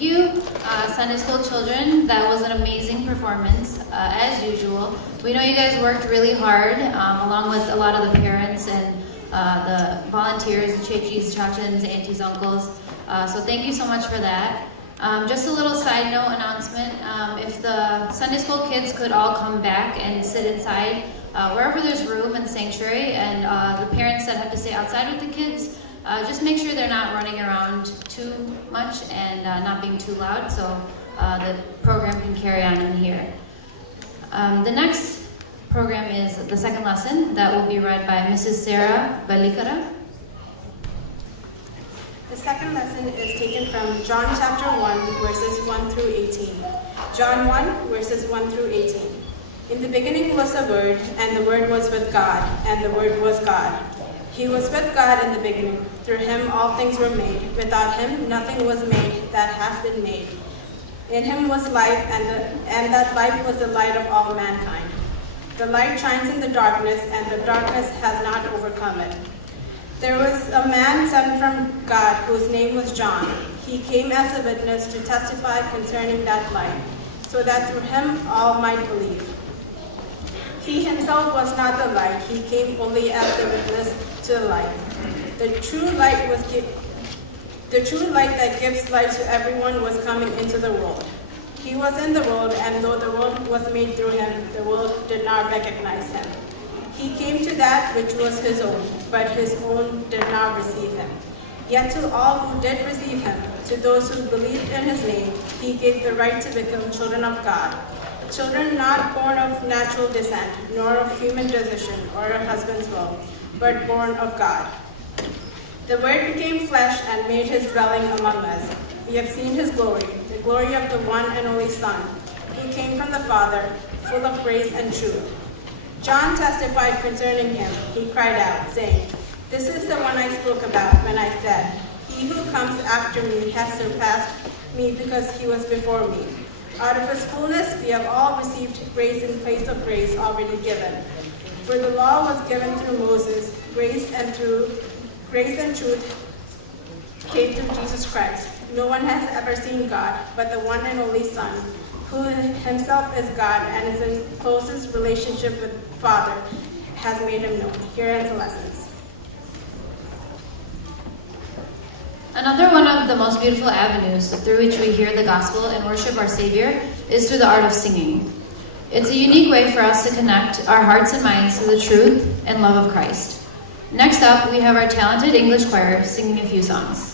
you, Sunday school children. That was an amazing performance, as usual. We know you guys worked really hard, along with a lot of the parents and the volunteers, the chachis, chachans, aunties, uncles. So thank you so much for that. Just a little side note announcement. If the Sunday school kids could all come back and sit inside, wherever there's room in the sanctuary, and the parents that have to stay outside with the kids, just make sure they're not running around too much and not being too loud, so the program can carry on in here. The next program is the second lesson that will be read by Mrs. Sarah Balikara. The second lesson is taken from John chapter 1, verses 1 through 18. John 1, verses 1 through 18. In the beginning was the Word, and the Word was with God, and the Word was God. He was with God in the beginning. Through him all things were made. Without him nothing was made that has been made. In him was life, and that life was the light of all mankind. The light shines in the darkness, and the darkness has not overcome it. There was a man sent from God whose name was John. He came as a witness to testify concerning that light, so that through him all might believe. He himself was not the light. He came only as the witness to the light. The true light that gives light to everyone was coming into the world. He was in the world, and though the world was made through him, the world did not recognize him. He came to that which was his own, but his own did not receive him. Yet to all who did receive him, to those who believed in his name, he gave the right to become children of God. Children not born of natural descent, nor of human decision or a husband's will, but born of God. The Word became flesh and made his dwelling among us. We have seen his glory, the glory of the one and only Son, who came from the Father, full of grace and truth. John testified concerning him. He cried out, saying, "This is the one I spoke about when I said, 'He who comes after me has surpassed me because he was before me.' Out of his fullness we have all received grace in place of grace already given. For the law was given through Moses, grace and truth came through Jesus Christ. No one has ever seen God, but the one and only Son, who himself is God and is in closest relationship with the Father, has made him known." Here ends the lessons. Another one of the most beautiful avenues through which we hear the gospel and worship our Savior is through the art of singing. It's a unique way for us to connect our hearts and minds to the truth and love of Christ. Next up, we have our talented English choir singing a few songs.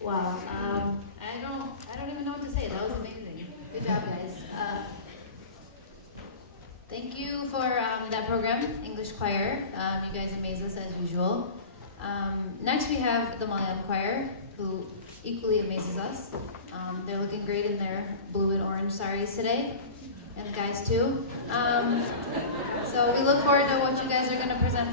Wow. I don't even know what to say. That was amazing. Good job, guys. Thank you for that program, English choir. You guys amaze us as usual. Next we have the Malayalam choir, who equally amazes us. They're looking great in their blue and orange saris today, and the guys too. So we look forward to what you guys are going to present.